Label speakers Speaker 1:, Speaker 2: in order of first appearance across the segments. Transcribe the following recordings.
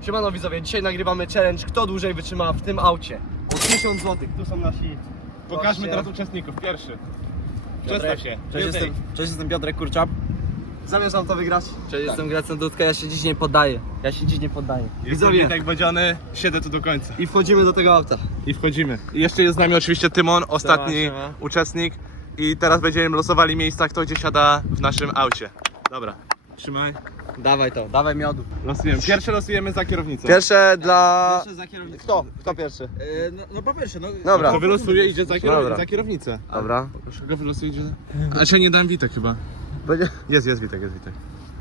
Speaker 1: Siemano widzowie, dzisiaj nagrywamy challenge, kto dłużej wytrzyma w tym aucie. O 1000 zł, tu są nasi...
Speaker 2: Pokażmy teraz uczestników. Pierwszy. Przedstaw się.
Speaker 3: Cześć, jestem Piotrek Kurczap.
Speaker 1: Zamierzam to wygrać.
Speaker 3: Cześć, jestem Gracjan Dudka, ja się dziś nie poddaję.
Speaker 2: Widzowie, tak powiedziane, siedzę tu do końca.
Speaker 1: I wchodzimy do tego auta.
Speaker 2: I wchodzimy. I jeszcze jest z nami oczywiście Tymon, ostatni
Speaker 1: siema.
Speaker 2: uczestnik. I teraz będziemy losowali miejsca, kto gdzie siada w naszym aucie. Dobra, trzymaj.
Speaker 1: Dawaj to.
Speaker 3: Dawaj miodu.
Speaker 2: Losujemy. Pierwsze losujemy za kierownicą.
Speaker 1: Pierwsze dla...
Speaker 3: Jeszcze za kierownicę.
Speaker 1: Kto pierwszy?
Speaker 3: No po pierwsze, no.
Speaker 1: Dobra.
Speaker 2: Kto wylosuje, idzie za,
Speaker 1: Dobra.
Speaker 2: za kierownicę.
Speaker 1: Dobra.
Speaker 2: Proszę, go wylosuje, idzie za... A cię nie dam Witek chyba.
Speaker 1: Będzie...
Speaker 2: Jest Witek, jest Witek.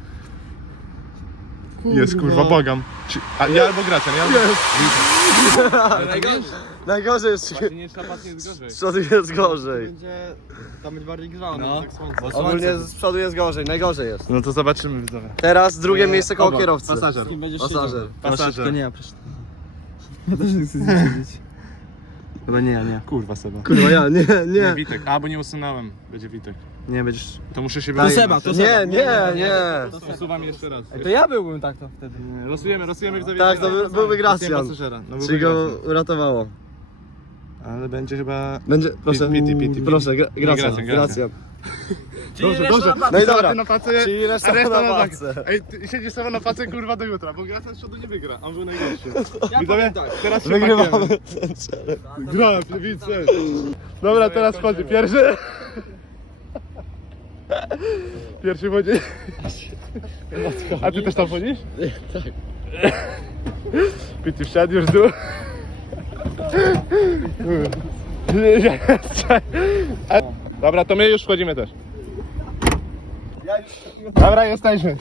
Speaker 2: Jest kurwa, bogam. A ja albo Gracjan, ja albo...
Speaker 3: Najgorsze.
Speaker 1: Najgorzej jest...
Speaker 2: Nie trzeba patrzeć gorzej.
Speaker 1: Z przodu jest gorzej.
Speaker 3: Będzie... Tam być bardziej grzało, No. tak słońce.
Speaker 1: Ogólnie z przodu jest gorzej, najgorzej jest.
Speaker 2: No to zobaczymy, widzowie.
Speaker 1: Teraz drugie miejsce koło
Speaker 2: obok.
Speaker 1: kierowcy.
Speaker 2: Pasażer.
Speaker 3: Kim będziesz
Speaker 1: Pasażer.
Speaker 2: Pasażer.
Speaker 3: To nie ja, proszę. Ja też nie chcę siedzieć. Chyba nie, ja nie.
Speaker 2: Kurwa Seba.
Speaker 1: Kurwa ja, nie.
Speaker 2: Nie, Witek. A, bo nie usunąłem. Będzie Witek.
Speaker 1: Nie będziesz...
Speaker 2: To muszę się
Speaker 3: To Seba, to Seba.
Speaker 1: Nie.
Speaker 2: Usuwam jeszcze raz.
Speaker 3: To ja byłbym tak to wtedy.
Speaker 2: Nie, losujemy widzowie.
Speaker 1: Tak, to byłby Gracjan.
Speaker 2: pasażera. No, byłby
Speaker 1: Czyli go
Speaker 2: Gracjan.
Speaker 1: uratowało.
Speaker 2: Ale będzie chyba...
Speaker 1: Będzie, proszę,
Speaker 2: Pity.
Speaker 1: proszę, Gracjan.
Speaker 2: Gracjan.
Speaker 1: Dobrze. No i dobra.
Speaker 2: Na pacy,
Speaker 1: Czyli
Speaker 2: a
Speaker 1: reszta
Speaker 2: reszta
Speaker 1: na
Speaker 2: na
Speaker 1: pace.
Speaker 2: tak. Ej, ty siedzisz sobie na pacy kurwa do jutra, bo Gracjan z przodu nie wygra. On był najgorszy.
Speaker 3: Ja
Speaker 2: Widzowie,
Speaker 3: powiem tak.
Speaker 2: teraz się
Speaker 1: Wygrywamy
Speaker 2: pakiemy.
Speaker 1: ten challenge.
Speaker 2: Gra, widzę. Dobra, teraz wchodzi pierwszy. Pierwszy wchodzi. A ty też tam wchodzisz?
Speaker 1: Tak.
Speaker 2: Pity wsiadł już w dół. Dobra, to my już wchodzimy też. Dobra, jesteśmy.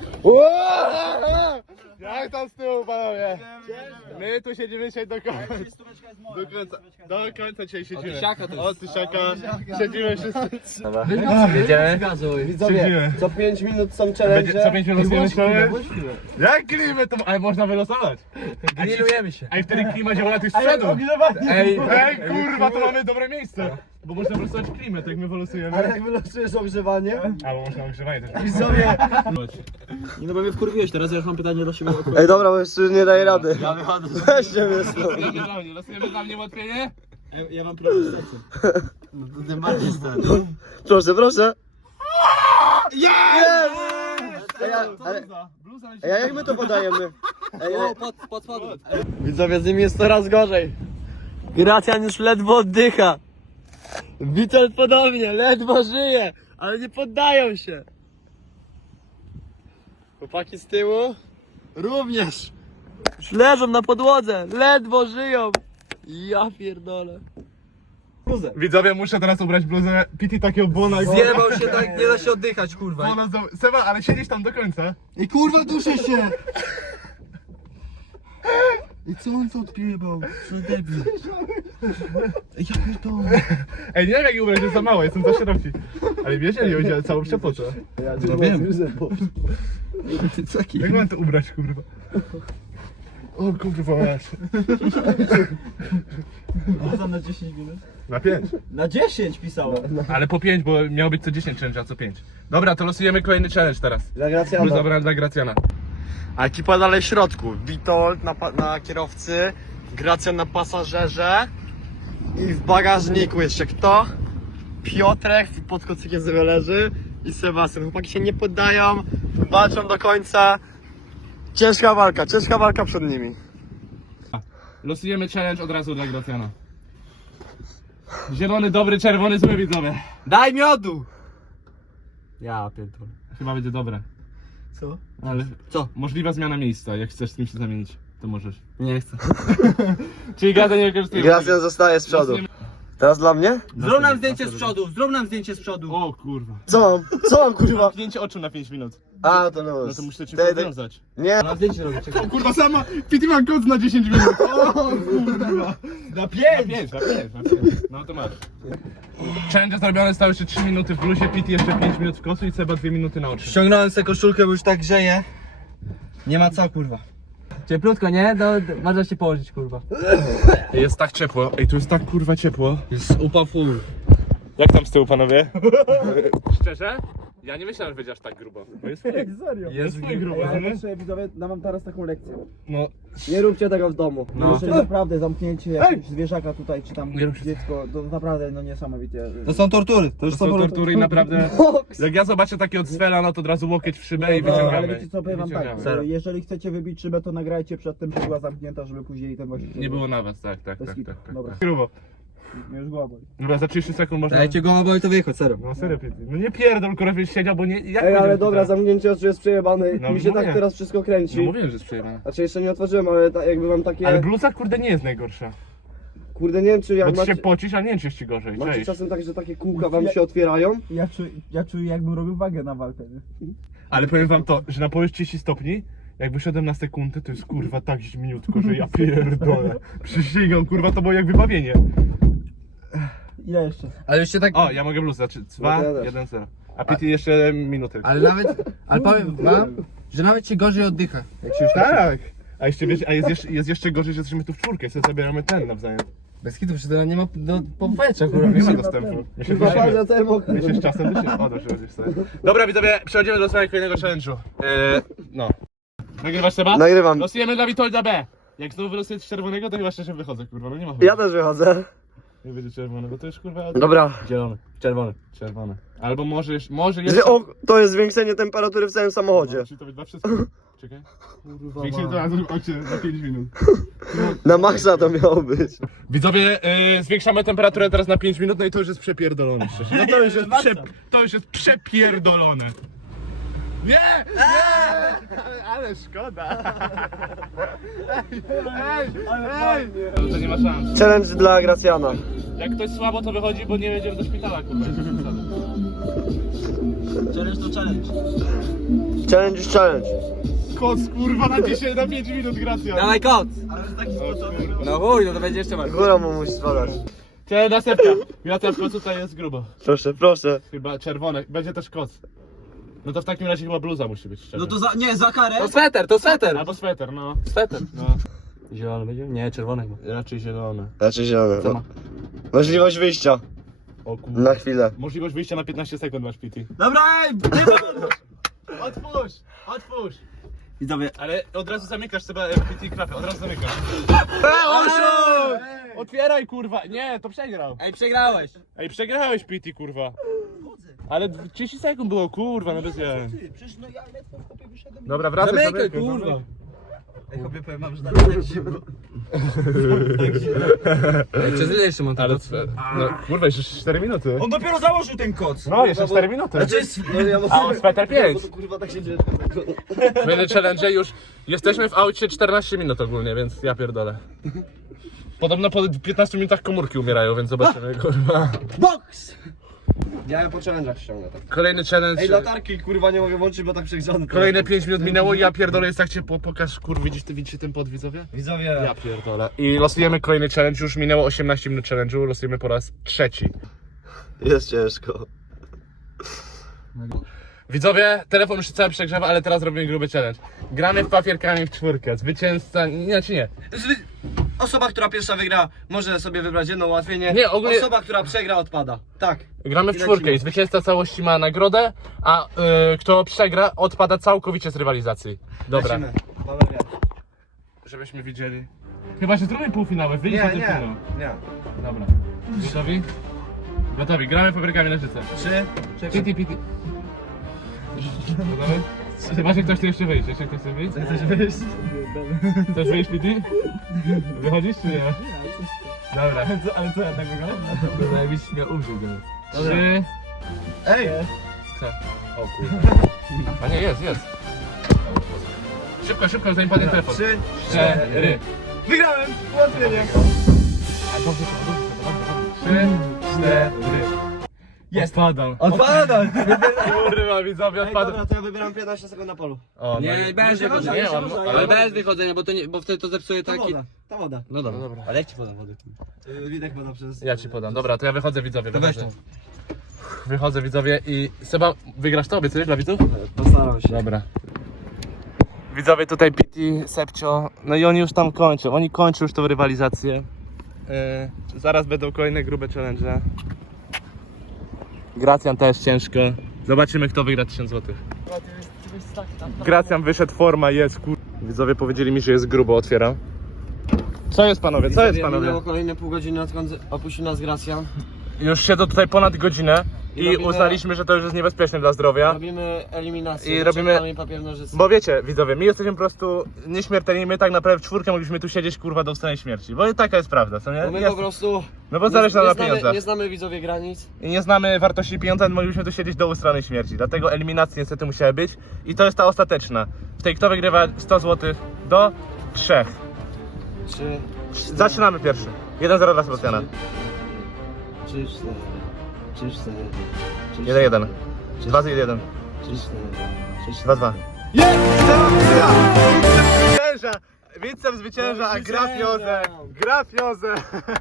Speaker 2: Jak tam z tyłu, panowie? My tu siedzimy dzisiaj do końca. Do końca dzisiaj siedzimy. Od tysiaka siedzimy wszyscy.
Speaker 3: Jedziemy?
Speaker 1: Widzowie, co 5 minut są challenge.
Speaker 2: Co 5 minut losujemy challenge? Jak klimy to? Ale można wylosować.
Speaker 3: Grillujemy się.
Speaker 2: A i wtedy klima działa na tych z przodu. Ej, kurwa, to mamy dobre miejsce. Bo można wylosować klimę, tak jak my wylosujemy.
Speaker 1: Ale jak wylosujesz ogrzewanie?
Speaker 2: Albo można ogrzewanie też.
Speaker 1: Widzowie.
Speaker 3: Nie no bo mnie wkurwiłeś, teraz ja już mam pytanie do siebie.
Speaker 1: Ej dobra, bo jeszcze nie daję rady.
Speaker 3: Ja wychodzę.
Speaker 1: Weźcie mnie stąd.
Speaker 2: Losujemy dla mnie ułatwienie?
Speaker 3: Ja mam problem z sercem. No to tym bardziej stary.
Speaker 1: Proszę.
Speaker 2: Jest!
Speaker 1: Ej, a jak my to podajemy? Ej,
Speaker 3: Pod spodem.
Speaker 1: widzowie, z nim jest coraz gorzej.
Speaker 3: Gracjan już ledwo oddycha.
Speaker 1: Witold podobnie, ledwo żyje, ale nie poddają się. Chłopaki z tyłu również.
Speaker 3: Już leżą na podłodze, ledwo żyją. Ja pierdolę.
Speaker 2: Widzowie, muszę teraz ubrać bluzę. Pity takiego bona.
Speaker 3: Zjebał się tak, nie da się oddychać kurwa.
Speaker 2: Seba, ale siedzisz tam do końca.
Speaker 3: I kurwa duszę się. I co on to odpiebał? Co debil. Ja pierdolę.
Speaker 2: Ej, nie wiem jak je ubrać, jest za mało, jestem za szeroki. Ale wiesz, ja nie wiedziałem całą przepocę.
Speaker 3: Ja wiem. Ty taki.
Speaker 2: Jak mam to ubrać, kurwa? O kurwa, masz.
Speaker 3: Tam na 10 minut.
Speaker 2: Na 5.
Speaker 3: Na 10 pisało.
Speaker 2: Ale po 5, bo miało być co 10 challenge, a co 5. Dobra, to losujemy kolejny challenge teraz.
Speaker 1: Dla Gracjana.
Speaker 2: Plus dobra dla Gracjana.
Speaker 1: A ekipa dalej w środku. Witold na kierowcy, Gracjan na pasażerze i w bagażniku jeszcze kto? Piotrek pod kocykiem sobie leży i Sebastian. Chłopaki się nie poddają, walczą do końca. Ciężka walka przed nimi.
Speaker 2: Losujemy challenge od razu dla Gracjana. Zielony, dobry, czerwony, zły, widzowie.
Speaker 3: Daj miodu! Ja pierdolę.
Speaker 2: Chyba będzie dobre.
Speaker 3: Co?
Speaker 2: Ale
Speaker 3: Co?
Speaker 2: możliwa zmiana miejsca, jak chcesz z kimś się zamienić, to możesz.
Speaker 3: Nie chcę.
Speaker 2: Czyli Gracjan nie wykorzystuje.
Speaker 1: Gracjan zostaje z przodu. Teraz dla mnie?
Speaker 3: Zrób nam zdjęcie z przodu, zrób nam zdjęcie z przodu.
Speaker 2: O kurwa.
Speaker 1: Co mam kurwa?
Speaker 2: Zdjęcie oczu na 5 minut.
Speaker 1: A, to luz.
Speaker 2: No to muszę cię
Speaker 1: Daj-
Speaker 2: powiązać.
Speaker 1: Nie.
Speaker 3: Mam zdjęcie robić, czekaj.
Speaker 2: Kurwa sama, Pity ma kod na 10 minut. O kurwa.
Speaker 3: Na 5!
Speaker 2: Na 5. No to masz. Challenge zrobione, stały jeszcze 3 minuty w bluzie, Pity jeszcze 5 minut w kosu i Seba 2 minuty na oczy.
Speaker 3: Ściągnąłem sobie koszulkę, bo już tak grzeje. Nie ma co kurwa. Cieplutko, nie? Można się położyć kurwa.
Speaker 2: Jest tak ciepło, ej tu jest tak kurwa ciepło.
Speaker 3: Jest upa full.
Speaker 2: Jak tam z tyłu panowie? Szczerze? Ja nie myślałem, że będzie aż tak grubo. Bo jest fake.
Speaker 4: Serio.
Speaker 2: Jest fake grubo,
Speaker 4: Ja
Speaker 2: rozumiesz?
Speaker 4: jeszcze widzowie, mam teraz taką lekcję.
Speaker 2: No,
Speaker 4: Nie róbcie tego w domu.
Speaker 2: No.
Speaker 4: Jeżeli naprawdę zamknięcie jakiegoś zwierzaka tutaj, czy tam
Speaker 2: Nie róbcie
Speaker 4: dziecko, to naprawdę no niesamowicie.
Speaker 3: To są tortury. To już
Speaker 2: to są tortury i naprawdę... Jak ja zobaczę takiego cwela, no to od razu łokieć w szybę i
Speaker 4: No,
Speaker 2: wyciągamy.
Speaker 4: ale wiecie co, powiem wam tak,
Speaker 2: Wyciągamy.
Speaker 4: jeżeli chcecie wybić szybę, to nagrajcie przed tym, że była zamknięta, żeby później ten właściciel...
Speaker 2: Nie było nawet, tak.
Speaker 4: Bez kitu. Dobra.
Speaker 2: Grubo.
Speaker 4: Mnie już głowa boli.
Speaker 2: Dobra, za 30 sekund można...
Speaker 3: Dajcie go, bo to wychodź, serio.
Speaker 2: No serio, Pity. No nie pierdol, kurwa, byś siedział, bo nie... Jak
Speaker 4: Ej,
Speaker 2: będziemy
Speaker 4: ale dobra,
Speaker 2: pytać?
Speaker 4: zamknięcie oczu jest przejebane.
Speaker 2: No,
Speaker 4: Mi się
Speaker 2: mówię.
Speaker 4: tak teraz wszystko
Speaker 2: No
Speaker 4: kręci.
Speaker 2: mówiłem, że jest przejebane.
Speaker 4: Znaczy jeszcze nie otworzyłem, ale jakby mam takie...
Speaker 2: Ale bluza, kurde, nie jest najgorsza.
Speaker 4: Kurde, nie wiem czy
Speaker 2: Bo
Speaker 4: jak
Speaker 2: ty
Speaker 4: macie...
Speaker 2: się pocisz, a nie wiem, czy jest ci gorzej.
Speaker 4: Macie
Speaker 2: Cześć.
Speaker 4: czasem tak, że takie kółka wam się otwierają?
Speaker 3: Ja czuję jakbym robił wagę na walkę, nie?
Speaker 2: Ale powiem wam to, że na połowie 30 stopni, jak wyszedłem na sekundę, to jest kurwa tak zimniutko, że ja pierdolę. Przysięgam, kurwa, to było jak wybawienie.
Speaker 4: Ile jeszcze?
Speaker 3: Ale już się tak...
Speaker 2: O, ja mogę bluzę, znaczy 2,
Speaker 4: No to ja też.
Speaker 2: 1, 0. A Pity jeszcze minuty.
Speaker 3: Ale powiem wam, że nawet się gorzej oddycha. Jak się już
Speaker 2: Tak! A jeszcze wiesz, a jest jeszcze gorzej, że jesteśmy tu w czwórkę, sobie zabieramy ten nawzajem.
Speaker 3: Bez kitów, że teraz nie ma do powietrza,
Speaker 2: Kurwa,
Speaker 3: kurwa.
Speaker 2: nie ma dostępu. My się
Speaker 4: Kurwa,
Speaker 2: dusimy.
Speaker 4: patrz, cały mokry.
Speaker 2: My się z czasem dusimy. O, dobrze, chodzisz sobie. Dobra, widzowie, przechodzimy do swojego kolejnego challenge'u. No. Nagrywasz Seba?
Speaker 4: Nagrywam.
Speaker 2: Losujemy dla Witolda B. Jak znowu wylosujesz czerwonego, to chyba szczerze wychodzę, kurwa, no nie ma chuja.
Speaker 4: Ja też wychodzę.
Speaker 2: Nie będzie czerwony, bo to już kurwa...
Speaker 4: Dobra.
Speaker 2: Zielony. Czerwony. Czerwony. Albo może jeszcze...
Speaker 4: O, to jest zwiększenie temperatury w całym samochodzie.
Speaker 2: Czyli to być dwa wszystko. Czekaj. Zwiększymy to za 5 minut.
Speaker 4: Na maksa to miało być.
Speaker 2: Widzowie, zwiększamy temperaturę teraz na 5 minut, no i to już jest przepierdolone szczerze. No to już jest przepierdolone. Nie! Ale szkoda. Ej! To nie ma szans.
Speaker 4: Challenge dla Gracjana.
Speaker 2: Jak ktoś słabo to wychodzi, bo nie jedziemy do szpitala, kurwa.
Speaker 3: Challenge to challenge.
Speaker 4: Challenge is challenge.
Speaker 2: Koc, kurwa, na 10, na 5 minut, Gracja.
Speaker 3: Dawaj kot!
Speaker 2: O, kurwa.
Speaker 3: No chuj, no to będzie jeszcze bardziej.
Speaker 4: Górą mu musi spadać.
Speaker 2: Cześć, następna. Gracja, w kocu tutaj jest grubo.
Speaker 4: Proszę, proszę.
Speaker 2: Chyba czerwone. Będzie też koc. No to w takim razie chyba bluza musi być szczerze.
Speaker 3: No to za karę? To sweter!
Speaker 2: Albo sweter, no.
Speaker 3: Sweter.
Speaker 2: No.
Speaker 3: Zielony będzie? Nie, czerwony chyba.
Speaker 2: Raczej zielone.
Speaker 4: Znaczy zielone.
Speaker 3: Co ma?
Speaker 4: Możliwość wyjścia.
Speaker 2: O kurwa.
Speaker 4: Na chwilę.
Speaker 2: Możliwość wyjścia na 15 sekund masz, Pity.
Speaker 3: Dobra, ej!
Speaker 2: Otwórz! Otwórz!
Speaker 3: Widzowie.
Speaker 2: Ale od razu zamykasz sobie Pity klapę, od razu zamykasz. Otwieraj, kurwa! Nie, to przegrał.
Speaker 3: Ej, przegrałeś!
Speaker 2: Ej, przegrałeś, Pity, kurwa. Ale 30 sekund było, kurwa, no bez jaj.
Speaker 4: Przecież no ja ledwo w kopie wyszedłem.
Speaker 2: Dobra, wracaj,
Speaker 3: Zamykaj,
Speaker 2: zamykaj,
Speaker 3: kurwa!
Speaker 2: zamykaj.
Speaker 3: Ej, chłopie, powiem wam, że tak zimno. Ej, przez ile jeszcze mam
Speaker 2: Ale,
Speaker 3: tego?
Speaker 2: no, kurwa, jeszcze 4 minuty.
Speaker 3: On dopiero założył ten koc!
Speaker 2: No, jeszcze 4 minuty.
Speaker 4: No ja
Speaker 2: A on sweter 5.
Speaker 4: to kurwa tak się dzieje.
Speaker 2: Będę challenge już. Jesteśmy w aucie 14 minut ogólnie, więc ja pierdolę. Podobno po 15 minutach komórki umierają, więc zobaczymy, kurwa.
Speaker 4: Box! Ja po challenge'ach ściągnę tak.
Speaker 2: Kolejny challenge.
Speaker 4: Ej, latarki kurwa nie mogę włączyć, bo tak przegrzany.
Speaker 2: Kolejne 5 minut minęło i ja pierdolę, jest tak ciepło. Pokaż, kurwa, widzicie ten pod, widzowie?
Speaker 4: Widzowie.
Speaker 2: Ja pierdolę. I losujemy kolejny challenge, już minęło 18 minut challenge'u, losujemy po raz trzeci.
Speaker 4: Jest ciężko.
Speaker 2: Widzowie, telefon już się cały przegrzewa, ale teraz robimy gruby challenge. Gramy w papierkami w czwórkę, zwycięzca, nie.
Speaker 3: Osoba, która pierwsza wygra, może sobie wybrać jedno ułatwienie.
Speaker 2: Nie, ogólnie-
Speaker 3: Osoba, która przegra, odpada. Tak.
Speaker 2: Gramy w
Speaker 3: I
Speaker 2: czwórkę
Speaker 3: lecimy.
Speaker 2: i zwycięzca całości ma nagrodę, a kto przegra, odpada całkowicie z rywalizacji. Dobra,
Speaker 3: Lecimy. Panowie.
Speaker 2: żebyśmy widzieli. Chyba, że zrobimy półfinały, wyjdź po tym finał.
Speaker 3: Nie.
Speaker 2: Dobra. Gotowi? Gotowi, gramy papierkami na życie.
Speaker 3: 3.
Speaker 2: Pity. Gotowy? Chyba, że ktoś tu jeszcze wyjść, jeszcze ktoś chce wyjść?
Speaker 3: Chcesz wyjść?
Speaker 2: Chcesz wyjść, Pity? Wychodzisz czy nie? Dobra.
Speaker 3: Ale co ja tak wyglądam? Jakbyś miał umrzeć.
Speaker 2: 3.
Speaker 3: Ej!
Speaker 2: Co? O kurwa. A nie, jest. Szybko, zanim padnie telefon.
Speaker 3: 3.
Speaker 2: 4.
Speaker 3: Wygrałem! Ułatwienie!
Speaker 2: Dobrze. 3, 4. Jest. Odpadam.
Speaker 3: Odpadam!
Speaker 2: Kurwa, widzowie, odpadam.
Speaker 4: Dobra, to ja wybieram 15 sekund na polu.
Speaker 2: O,
Speaker 3: Nie,
Speaker 2: no i-
Speaker 3: bez
Speaker 2: nie,
Speaker 3: wychodzenia.
Speaker 2: nie mam,
Speaker 3: Ale
Speaker 2: ale
Speaker 3: bez wychodzenia, bo wtedy to zepsuje
Speaker 4: Ta
Speaker 3: taki...
Speaker 4: woda, ta woda.
Speaker 3: No dobra.
Speaker 2: No dobra.
Speaker 3: Ale jak ci podam wody?
Speaker 4: Widek woda przez...
Speaker 2: Ja ci podam. Dobra, to ja wychodzę, widzowie.
Speaker 3: To weź
Speaker 2: Wychodzę. Wychodzę, widzowie i Seba, wygrasz to, obiecujesz dla widzów?
Speaker 4: Postaram się.
Speaker 2: Dobra. Widzowie, tutaj Pity, Sepcio, no i oni już tam kończą. Oni kończą już tą rywalizację. Zaraz będą kolejne grube challenge. Gracjan też ciężko. Zobaczymy, kto wygra 1000 zł. Gracjan wyszedł, forma jest, kur... Widzowie powiedzieli mi, że jest grubo, otwieram. Co jest panowie, co jest panowie?
Speaker 1: Minęło kolejne pół godziny, odkąd opuścił nas Gracjan.
Speaker 2: Już siedzą tutaj ponad godzinę i
Speaker 1: robimy-
Speaker 2: uznaliśmy, że to już jest niebezpieczne dla zdrowia.
Speaker 1: Robimy eliminację.
Speaker 2: I robimy-
Speaker 1: Kamień, papier, nożyce.
Speaker 2: Bo wiecie, widzowie, my jesteśmy po prostu nieśmiertelni, my tak naprawdę w czwórkę mogliśmy tu siedzieć, kurwa, do ustanej śmierci. Bo taka jest prawda, co nie?
Speaker 1: Bo my
Speaker 2: Jest-
Speaker 1: po prostu...
Speaker 2: No bo zależy nam na pieniądzach.
Speaker 1: Nie znamy widzowie granic.
Speaker 2: I nie znamy wartości pieniądza, mogliśmy tu siedzieć do ustranej śmierci. Dlatego eliminacje niestety musiały być. I to jest ta ostateczna. W tej kto wygrywa 100 zł do 3. Zaczynamy pierwszy. 1-0 dla Sebastiana.
Speaker 1: 3, 4. 3, 4.
Speaker 2: 1-1. 2-1.
Speaker 1: 3, 4.
Speaker 2: 2-2. Zwycięża! Wicem zwycięża, a Grafioze! Grafioze!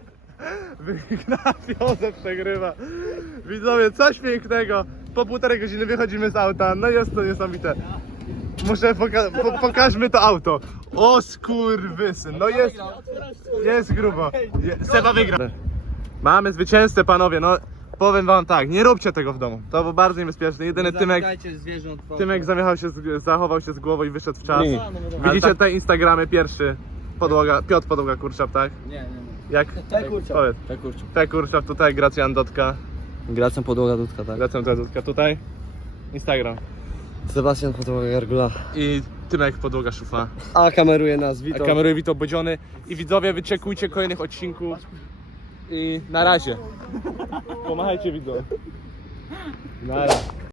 Speaker 2: Grafioze przegrywa. Widzowie, coś pięknego. Po 1,5 godziny wychodzimy z auta. No jest to niesamowite. Muszę pokażmy to auto. O skurwysyn. No jest grubo. Seba wygra. Mamy zwycięzcę, panowie. No powiem wam tak, nie róbcie tego w domu. To było bardzo niebezpieczne. Jedyny Tymek zachował się z głową i wyszedł w czas. Widzicie te Instagramy, pierwszy podłoga, Piotr Podłoga Kurczap, tak?
Speaker 3: Nie.
Speaker 2: Jak? Powiedz. P Kurczap tutaj, Gracjan Dotka.
Speaker 1: Gracjan Podłoga Dudka, tak?
Speaker 2: Gracjan Dotka tutaj. Instagram.
Speaker 1: Sebastian Podłoga Gargula.
Speaker 2: I Tymek Podłoga Szufa.
Speaker 1: A kameruje nas, Wito.
Speaker 2: Kameruję Wito Bodziony. I widzowie, wyczekujcie kolejnych odcinków. I na razie. Pomachajcie widzowie. Na razie.